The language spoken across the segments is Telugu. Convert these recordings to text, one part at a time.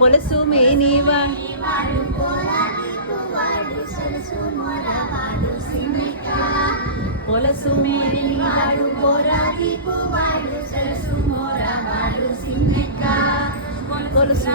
పొలసు మేనివా పొలసు మేనివాడు పోరాది పువాడు సరసు మోరవాడు సిన్నెక్క పొలసు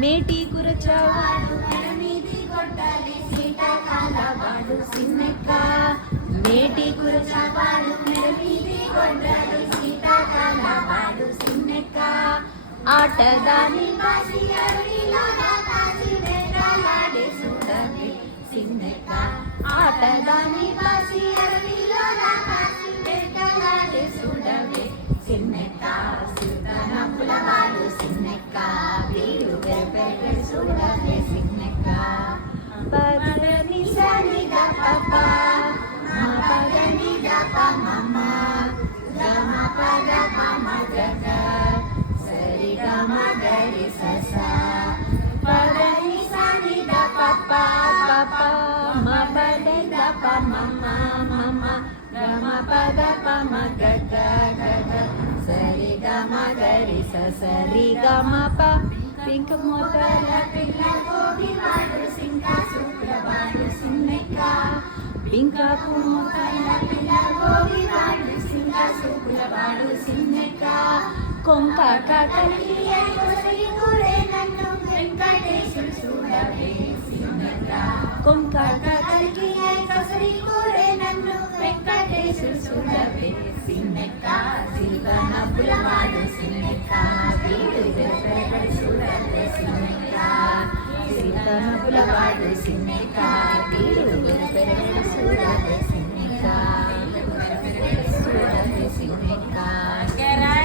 మేటి కురచవాడు మీది కొట్టాలి సీతాకాలవాడు సిన్నెక్క మేటి కురచవాడు మీది కొట్టాలి సీతాకాలవాడు సిన్నెక్క ఆటదాని బాసి అడవిలో కాసి వేటలాడే చూడవే సిన్నెక్క ఆటదాని బాసి అడవిలో కాసి వేటలాడే చూడవే సిన్నెక్క సిద్ధనపులవాడు సిన్నెక్క వీడు వెరపెరగడు చూడవే సిన్నెక్క పదని సని దపప మా పదని దప మమ్మ గమ పద పమ గగ సరి గమ గరి సస పదని సని దపప పప మా పద దప మమ్మ మమ్మ గమ పద పమ గగ గగ సరి గమ గరి సరి గమ ప పింక మోతల పిల్ల గోవివాడు సింకా శుక్రవాడు సిన్నెక్క పింక మోతల పిల్ల గోవివాడు సింకా శుక్రవాడు సిన్నెక్క కొంక కాకలికి కొసరి కూరే నన్ను వెంకటేశ్వరు చూడవే సిన్నెక్క కొంక కాకలికి కొసరి కూరే నన్ను వెంకటేశ్వరు చూడవే సిన్నెక్క సిద్ధనపులవాడు సిన్నెక్క వీడు వెరపెరగడు చూడవే సిన్నెక్క సిద్ధనపులవాడు సిన్నెక్క వీడు వెరపెరగడు చూడవే